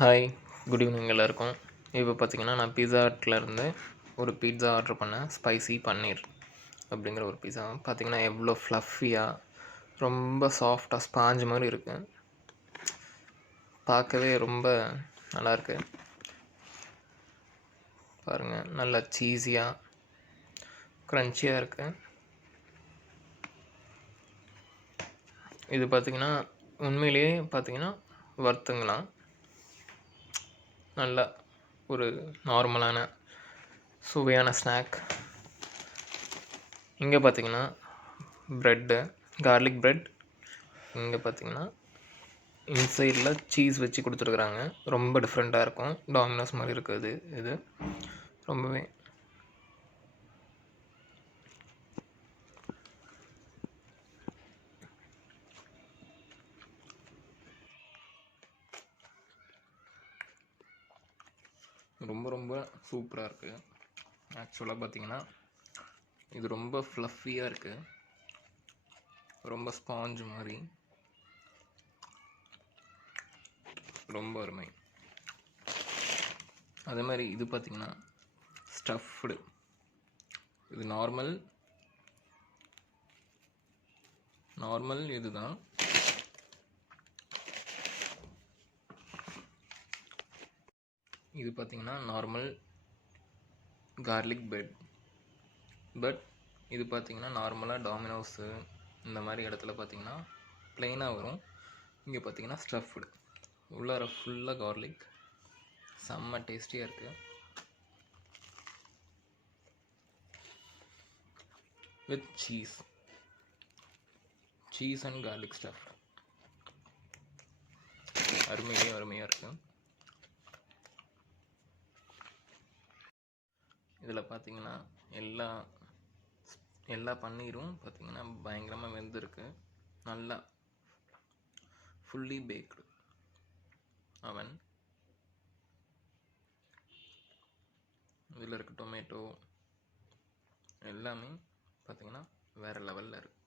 Hi, good evening எல்லாருக்கும். இப்போ பார்த்தீங்கன்னா, நான் பீஸா ஹட்லேருந்து ஒரு பீட்சா ஆர்டர் பண்ணேன். ஸ்பைசி பன்னீர் அப்படிங்கிற ஒரு பீஸா. பார்த்தீங்கன்னா, எவ்வளோ ஃப்ளஃபியாக ரொம்ப சாஃப்டாக ஸ்பாஞ்ச் மாதிரி இருக்குது. பார்க்கவே ரொம்ப நல்லாயிருக்கு. பாருங்கள், நல்லா சீஸியாக க்ரன்ச்சியாக இருக்குது. இது பார்த்திங்கன்னா உண்மையிலேயே பார்த்திங்கன்னா வர்த்துங்களாம். நல்ல ஒரு நார்மலான சுவையான ஸ்நாக். இங்கே பார்த்தீங்கன்னா ப்ரெட்டு, கார்லிக் ப்ரெட். இங்கே பார்த்தீங்கன்னா இன்சைடில் சீஸ் வச்சு கொடுத்துருக்குறாங்க. ரொம்ப டிஃப்ரெண்ட்டாக இருக்கும். டாமினோஸ் மாதிரி இருக்குது இது ரொம்பவே. ரொம்ப சூப்பராக இருக்குது. ஆக்சுவலாக பார்த்தீங்கன்னா இது ரொம்ப ஃப்ளஃபியாக இருக்குது. ரொம்ப ஸ்பாஞ்ச் மாதிரி, ரொம்ப அருமை. அதே மாதிரி இது பார்த்திங்கன்னா ஸ்டஃப்டு. இது நார்மல் இதுதான். இது பார்த்திங்கன்னா நார்மல் கார்லிக் பட் இது பார்த்திங்கன்னா நார்மலாக டாமினோஸு இந்த மாதிரி இடத்துல பார்த்திங்கன்னா ப்ளைனாக வரும். இங்கே பார்த்திங்கன்னா ஸ்டஃப்டு, உள்ளார ஃபுல்லாக கார்லிக். செம்ம டேஸ்டியாக இருக்குது. With cheese and garlic stuff. அருமையாக இருக்குது. இதில் பார்த்தீங்கன்னா எல்லா பன்னீரும் பார்த்தீங்கன்னா பயங்கரமாக வெந்திருக்கு. நல்லா ஃபுல்லி பேக்டு அவன். இதில் இருக்க டொமேட்டோ எல்லாமே பார்த்தீங்கன்னா வேறு லெவலில் இருக்குது.